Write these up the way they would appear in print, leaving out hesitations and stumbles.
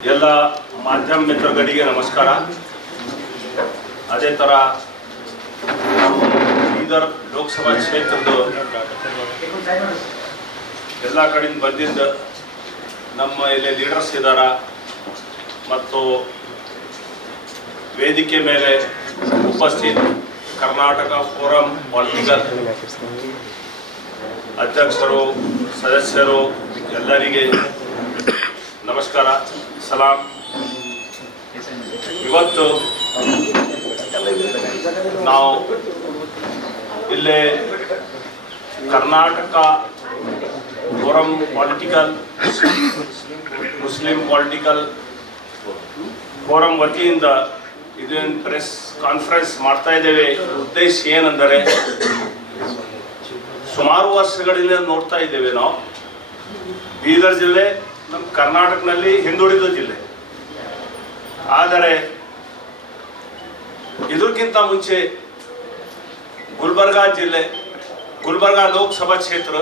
ಎಲ್ಲ ಮಾಧ್ಯಮ ಮಿತ್ರರಿಗೆ ನಮಸ್ಕಾರ. ಅದೇ ಥರ ಬೀದರ್ ಲೋಕಸಭಾ ಕ್ಷೇತ್ರದ ಎಲ್ಲ ಕಡೆಯಿಂದ ಬಂದಿದ್ದ ನಮ್ಮ ಇಲ್ಲಿ ಲೀಡರ್ಸ್ ಇದ್ದಾರ ಮತ್ತು ವೇದಿಕೆ ಮೇಲೆ ಉಪಸ್ಥಿತ ಕರ್ನಾಟಕ ಫೋರಂ ಪೊಲಿಟಿಕಲ್ ಅಧ್ಯಕ್ಷರು ಸದಸ್ಯರು ಎಲ್ಲರಿಗೆ ನಮಸ್ಕಾರ, ಸಲಾಂ. ಇವತ್ತು ನಾವು ಇಲ್ಲೇ Karnataka forum political Muslim political forum ವತಿಯಿಂದ ಇದೇನು ಪ್ರೆಸ್ ಕಾನ್ಫರೆನ್ಸ್ ಮಾಡ್ತಾ ಇದ್ದೇವೆ. ಉದ್ದೇಶ ಏನೆಂದರೆ, ಸುಮಾರು ವರ್ಷಗಳಿಂದ ನೋಡ್ತಾ ಇದ್ದೇವೆ ನಾವು ಬೀದರ್ ಜಿಲ್ಲೆ ನಮ್ಮ ಕರ್ನಾಟಕದಲ್ಲಿ ಹಿಂದುಳಿದ ಜಿಲ್ಲೆ. ಆದರೆ ಇದಕ್ಕಿಂತ ಮುಂಚೆ ಗುಲ್ಬರ್ಗಾ ಜಿಲ್ಲೆ, ಗುಲ್ಬರ್ಗಾ ಲೋಕಸಭಾ ಕ್ಷೇತ್ರ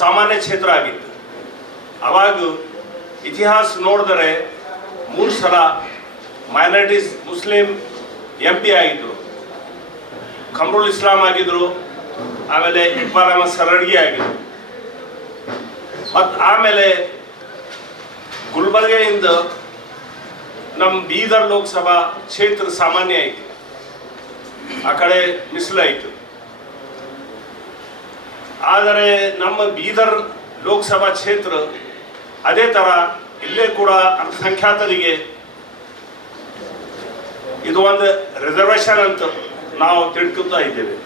ಸಾಮಾನ್ಯ ಕ್ಷೇತ್ರ ಆಗಿತ್ತು. ಆವಾಗ ಇತಿಹಾಸ ನೋಡಿದರೆ 3 ಸಲ ಮೈನಾರಿಟೀಸ್ ಮುಸ್ಲಿಂ MP ಆಗಿದ್ದರು. ಖಮ್ರುಲ್ ಇಸ್ಲಾಂ ಆಗಿದ್ದರು, ಆಮೇಲೆ ಇಕ್ಬಾಲ್ ಅಹಮದ್ ಸರಡ್ಗಿ ಆಗಿದ್ರು. ಮತ್ತು ಆಮೇಲೆ ಗುಲ್ಬರ್ಗೆಯಿಂದ ನಮ್ಮ ಬೀದರ್ ಲೋಕಸಭಾ ಕ್ಷೇತ್ರ ಸಾಮಾನ್ಯ ಆಯಿತು, ಆ ಕಡೆ ಮಿಸಲಾಯಿತು. ಆದರೆ ನಮ್ಮ ಬೀದರ್ ಲೋಕಸಭಾ ಕ್ಷೇತ್ರ ಅದೇ ಥರ ಇಲ್ಲೇ ಕೂಡ ಅಲ್ಪಸಂಖ್ಯಾತರಿಗೆ ಇದು ಒಂದು ರಿಸರ್ವೇಷನ್ ಅಂತ ನಾವು ತಿಳ್ಕೊತಾ ಇದ್ದೇವೆ.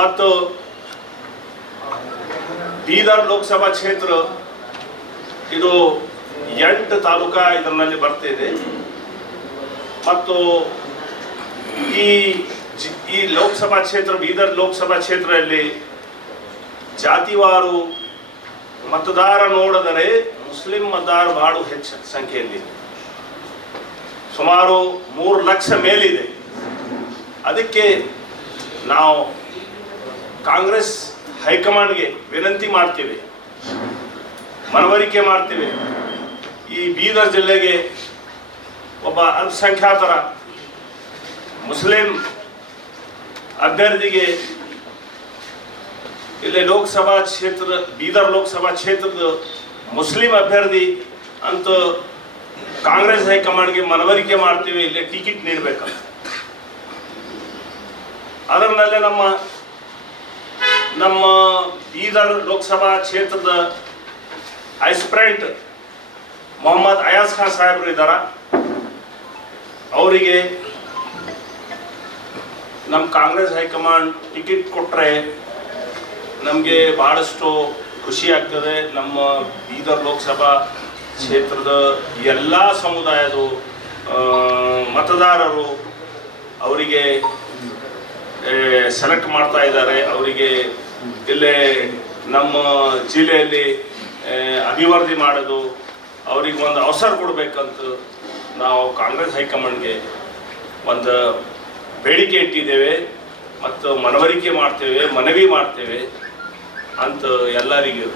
ಮತ್ತು ಬೀದರ್ ಲೋಕಸಭಾ ಕ್ಷೇತ್ರ ಇದು 8 ತಾಲೂಕಾ ಇದರಲ್ಲಿ ಬರ್ತಿದೆ. ಮತ್ತು ಈ ಲೋಕಸಭಾ ಕ್ಷೇತ್ರ ಬೀದರ್ ಲೋಕಸಭಾ ಕ್ಷೇತ್ರದಲ್ಲಿ ಜಾತಿವಾರು ಮತದಾರ ನೋಡಿದರೆ ಮುಸ್ಲಿಂ ಮತದಾರ ಬಹಳ ಹೆಚ್ಚು ಸಂಖ್ಯೆಯಲ್ಲಿ, ಸುಮಾರು 3 ಲಕ್ಷ ಮೇಲಿದೆ. ಅದಕ್ಕೆ ನಾವು ಕಾಂಗ್ರೆಸ್ ಹೈಕಮಾಂಡ್ಗೆ ವಿನಂತಿ ಮಾಡ್ತೀವಿ, ಮನವರಿಕೆ ಮಾಡ್ತೀವಿ. ಈ ಬೀದರ್ ಜಿಲ್ಲೆಗೆ ಒಬ್ಬ ಅಲ್ಪಸಂಖ್ಯಾತರ ಮುಸ್ಲಿಂ ಅಭ್ಯರ್ಥಿಗೆ ಇಲ್ಲಿ ಲೋಕಸಭಾ ಕ್ಷೇತ್ರ ಬೀದರ್ ಲೋಕಸಭಾ ಕ್ಷೇತ್ರದ ಮುಸ್ಲಿಂ ಅಭ್ಯರ್ಥಿ ಅಂತ ಕಾಂಗ್ರೆಸ್ ಹೈಕಮಾಂಡ್ಗೆ ಮನವರಿಕೆ ಮಾಡ್ತೀವಿ, ಇಲ್ಲಿ ಟಿಕೆಟ್ ನೀಡಬೇಕಂತ. ಅದರಲ್ಲೇ ನಮ್ಮ ಬೀದರ್ ಲೋಕಸಭಾ ಕ್ಷೇತ್ರದ ಆಸ್ಪಿರೆಂಟ್ ಮೊಹಮ್ಮದ್ ಅಯಾಜ್ ಖಾನ್ ಸಾಹೇಬರು ಇದ್ದಾರೆ. ಅವರಿಗೆ ನಮ್ಮ ಕಾಂಗ್ರೆಸ್ ಹೈಕಮಾಂಡ್ ಟಿಕೆಟ್ ಕೊಟ್ಟರೆ ನಮಗೆ ಭಾಳಷ್ಟು ಖುಷಿ ಆಗ್ತದೆ. ನಮ್ಮ ಬೀದರ್ ಲೋಕಸಭಾ ಕ್ಷೇತ್ರದ ಎಲ್ಲ ಸಮುದಾಯದ ಮತದಾರರು ಅವರಿಗೆ ಸೆಲೆಕ್ಟ್ ಮಾಡ್ತಾ ಇದ್ದಾರೆ. ಅವರಿಗೆ ಇಲ್ಲೇ ನಮ್ಮ ಜಿಲ್ಲೆಯಲ್ಲಿ ಅಭಿವೃದ್ಧಿ ಮಾಡೋದು, ಅವರಿಗೆ ಒಂದು ಅವಸರ ಕೊಡಬೇಕಂತ ನಾವು ಕಾಂಗ್ರೆಸ್ ಹೈಕಮಾಂಡ್ಗೆ ಒಂದು ಬೇಡಿಕೆ ಇಟ್ಟಿದ್ದೇವೆ ಮತ್ತು ಮನವರಿಕೆ ಮಾಡ್ತೇವೆ, ಮನವಿ ಮಾಡ್ತೇವೆ ಅಂತ ಎಲ್ಲರಿಗೂ